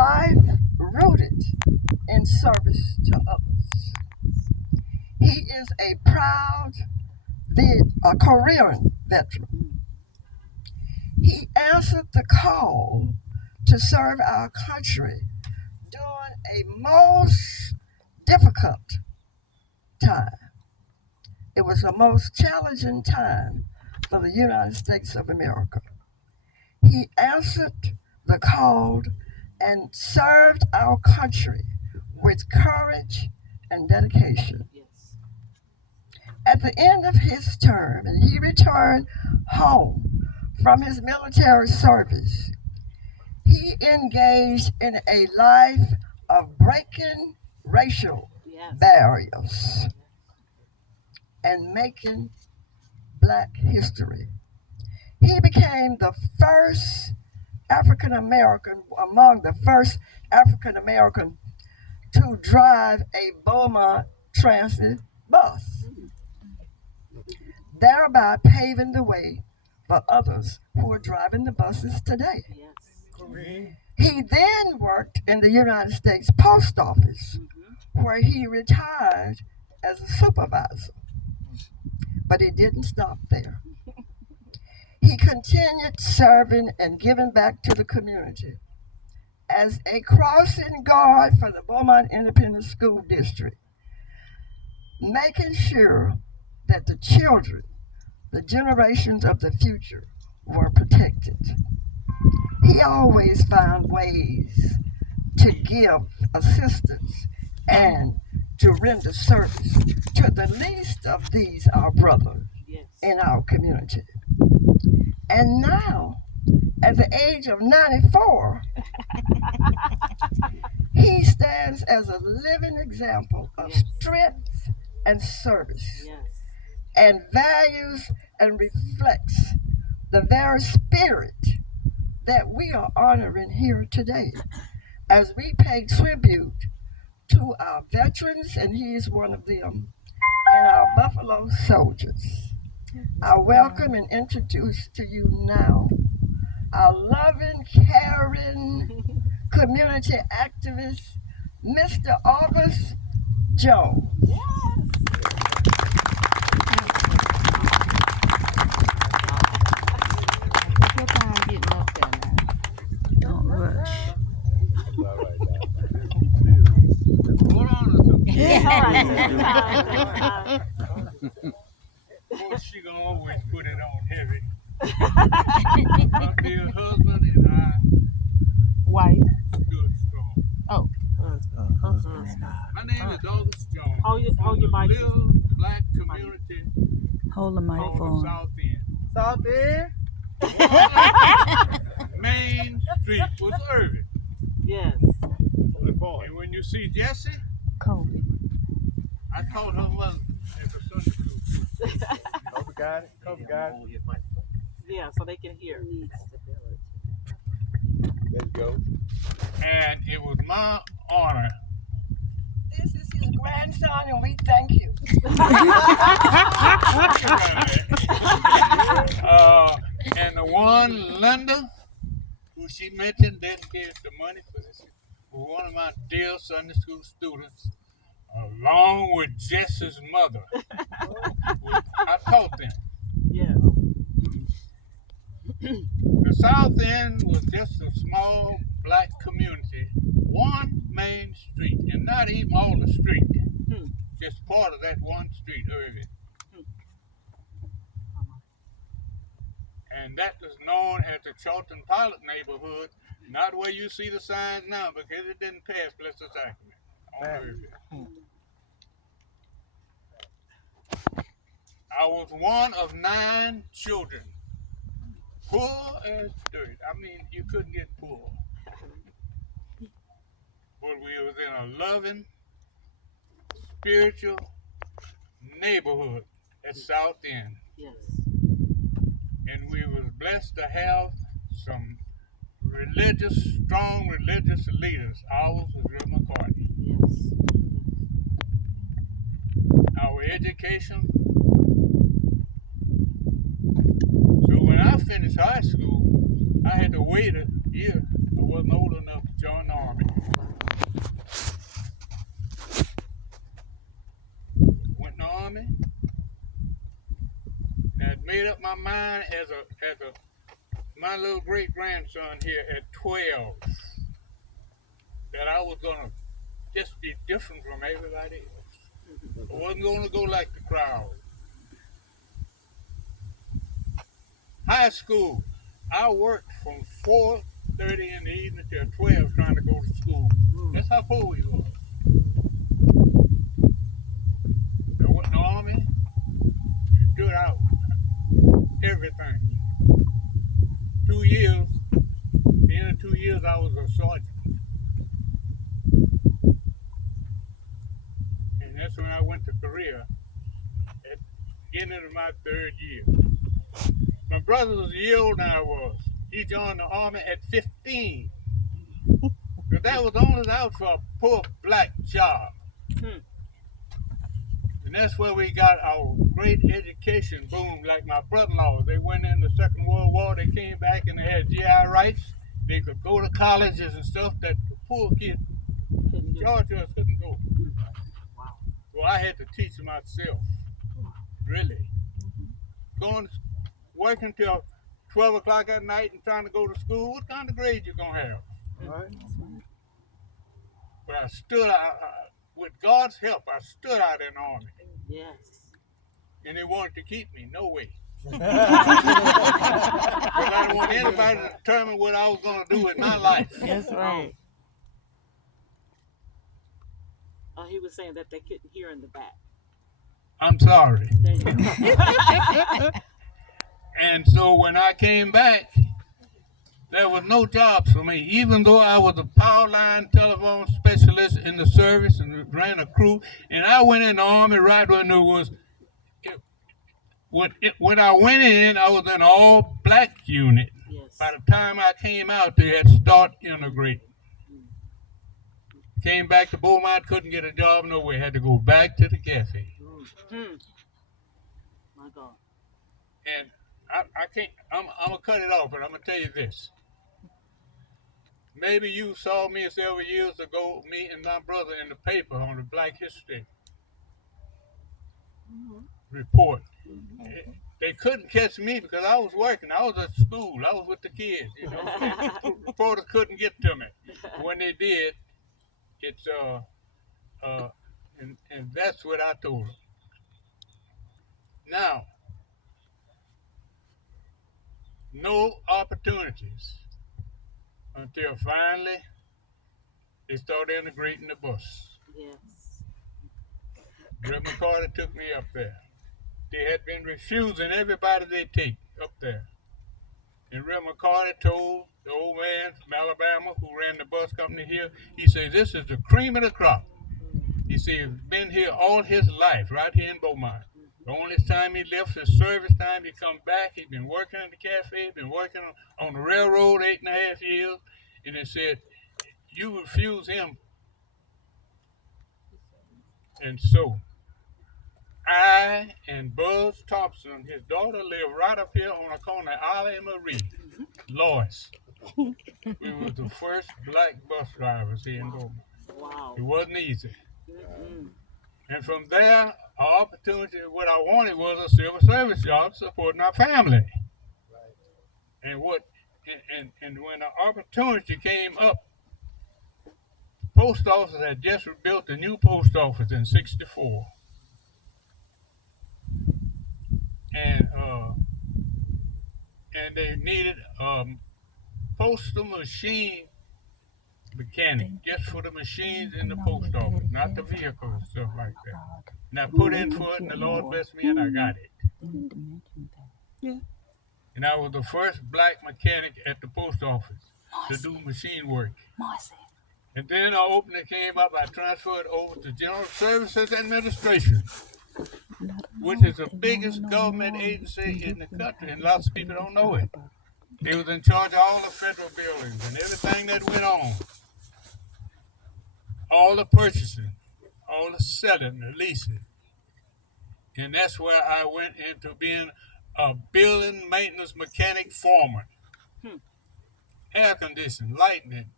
life rooted in service to others. He is a proud Korean veteran. He answered the call to serve our country during a most difficult time. It was the most challenging time for the United States of America. He answered the call and served our country with courage and dedication. Yes. At the end of his term, and he returned home from his military service, he engaged in a life of breaking racial Yes. barriers and making Black history. He became the first African American, among the first African American to drive a Beaumont Transit bus, thereby paving the way for others who are driving the buses today. Yes. He then worked in the United States Post Office, where he retired as a supervisor. But he didn't stop there. He continued serving and giving back to the community as a crossing guard for the Beaumont Independent School District, making sure that the children, the generations of the future, were protected. He always found ways to give assistance and to render service to the least of these, our brothers Yes. in our community. And now, at the age of 94, he stands as a living example of Yes. strength and service, Yes. and values and reflects the very spirit that we are honoring here today as we pay tribute to our veterans, and he is one of them, and our Buffalo soldiers. I welcome and introduce to you now our loving, caring community activist, Mr. August Jones. Take your time getting up there now. Don't rush. Hold on. Of course, she gonna always put it on heavy. My dear husband and I Wife. stood strong. Oh. Husband and I. My name is August Jones. Hold your mic. Little Black community Hold the on microphone. the South End. South End. Main Street was Irving. Yes. And when you see Jessie, Kobe. I taught her mother at the Sunday school. Kobe got it. Kobe got it. Yeah, so they can hear. Let's go. And it was my honor. This is his grandson, and we thank you. And the one Linda, who she mentioned dedicated the money for this, was one of my dear Sunday school students, along with Jess's mother. I taught them. Yes. The South End was just a small Black community, one main street, and not even all the street, just part of that one street, Irving. And that was known as the Charlton Pilot neighborhood, not where you see the signs now, because it didn't pass Blessed Sacrament on Irving. I was one of 9 children, poor as dirt. I mean, you couldn't get poor. But we was in a loving, spiritual neighborhood at South End. Yes. And we was blessed to have some strong religious leaders. Ours was Reverend McCartney. Yes. Our education. So when I finished high school, I had to wait a year. I wasn't old enough to join the army. Army. And I made up my mind as my little great grandson here at 12 that I was gonna just be different from everybody else. I wasn't gonna go like the crowd. High school, I worked from 4:30 in the evening till 12 trying to go to school. That's how poor we were. I went in the Army, stood out everything. 2 years, at the end of 2 years, I was a sergeant. And that's when I went to Korea at the beginning of my 3rd year. My brother was a year older than I was. He joined the Army at 15. But that was only out for a poor black job. And that's where we got our great education boom. Like my brother-in-law, they went in the Second World War, they came back and they had GI rights. They could go to colleges and stuff that the poor kids in Georgia couldn't go. Well, I had to teach myself, really. Working till 12 o'clock at night and trying to go to school, what kind of grade you going to have? Right. But I stood out, with God's help, I stood out in the Army. Yes. And they wanted to keep me, no way. Because I didn't want anybody to determine what I was going to do with my life. That's right. He was saying that they couldn't hear in the back. I'm sorry. There you go. And so when I came back, there was no jobs for me, even though I was a power line telephone specialist in the service and ran a crew. And I went in the Army right when there was, when I went in, I was in an all black unit. Yes. By the time I came out, they had started integrating. Came back to Beaumont, couldn't get a job nowhere, had to go back to the cafe. My God. And I can't, I'm going to cut it off, but I'm going to tell you this. Maybe you saw me several years ago, me and my brother in the paper on the Black History report. They couldn't catch me because I was working. I was at school. I was with the kids. You know, reporters couldn't get to me. When they did, it's and that's what I told them. Now, no opportunities until finally they started integrating the bus. Yes. Reverend Carter took me up there. They had been refusing everybody they take up there. And Reverend Carter told the old man from Alabama who ran the bus company here, he said, this is the cream of the crop. He said, he's been here all his life, right here in Beaumont. The only time he left his service time, he come back. He's been working in the cafe, been working on the railroad 8.5 years. And he said, you refuse him. And so I and Buzz Thompson, his daughter, lived right up here on the corner of Ali and Marie, Lois. We were the first black bus drivers here in Beaumont. Wow. It wasn't easy. Mm-hmm. And from there, our opportunity, what I wanted was a civil service job supporting our family. And when the opportunity came up, the post office had just rebuilt a new post office in '64. And they needed postal machine mechanic just for the machines in the post office, not the vehicles and stuff like that. And I put in for it, and the Lord blessed me, and I got it. And I was the first black mechanic at the post office to do machine work. And then an opening came up, I transferred over to General Services Administration, which is the biggest government agency in the country, and lots of people don't know it. They was in charge of all the federal buildings and everything that went on. All the purchasing, all the selling, the leasing. And that's where I went into being a building maintenance mechanic foreman. Air conditioning, lighting,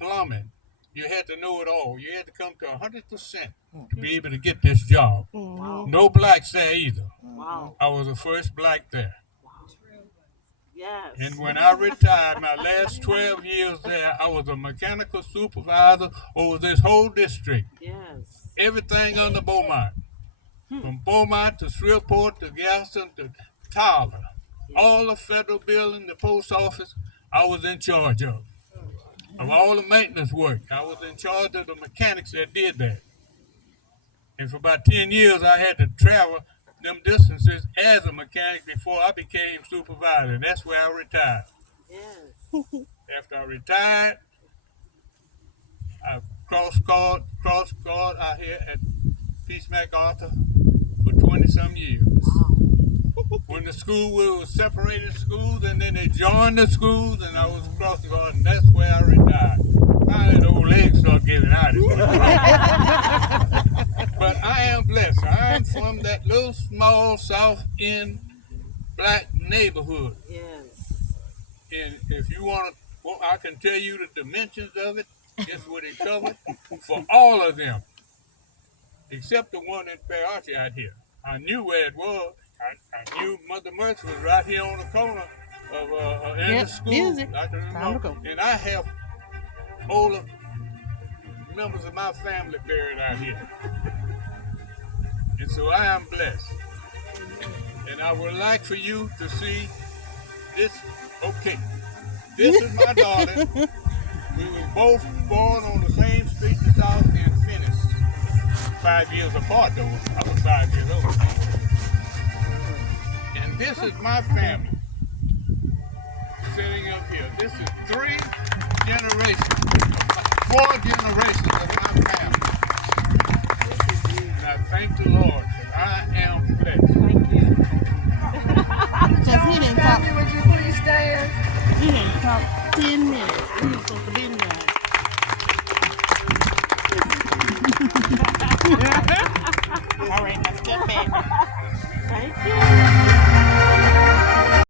plumbing, You had to know it all. You had to come to 100% to be able to get this job. Wow. No blacks there either. Wow. I was the first black there. Wow. Yes. And when I retired, my last 12 years there, I was a mechanical supervisor over this whole district. Yes. Everything under Beaumont. From Beaumont to Shreveport to Gaston to Tyler. All the federal building, the post office, I was in charge of. Of all the maintenance work, I was in charge of the mechanics that did that. And for about 10 years, I had to travel them distances as a mechanic before I became supervisor. And that's where I retired. Yes. After I retired, I cross-guard out here at Peace MacArthur for 20-some years. When the school was separated schools, and then they joined the schools, and I was cross-guard, and that's where I retired. Finally, the old legs start giving out. But I am blessed. I am from that little small South End black neighborhood. Yes. And if you want to, well, I can tell you the dimensions of it, just what it covered, for all of them, except the one in Peoria out here. I knew where it was. I knew Mother Mercy was right here on the corner of in the school. Music. I can Time to remember. go. And I have older members of my family buried out here. And so I am blessed. And I would like for you to see this. Okay, this is my daughter. We were both born on the same street in the South and finished 5 years apart, though. I was 5 years old. And this is my family sitting up here. This is 4 generations of my family. And I thank the Lord that I am blessed. Thank you. Because he didn't talk. Family, would you please stand? He didn't talk 10 minutes. We were supposed to be in there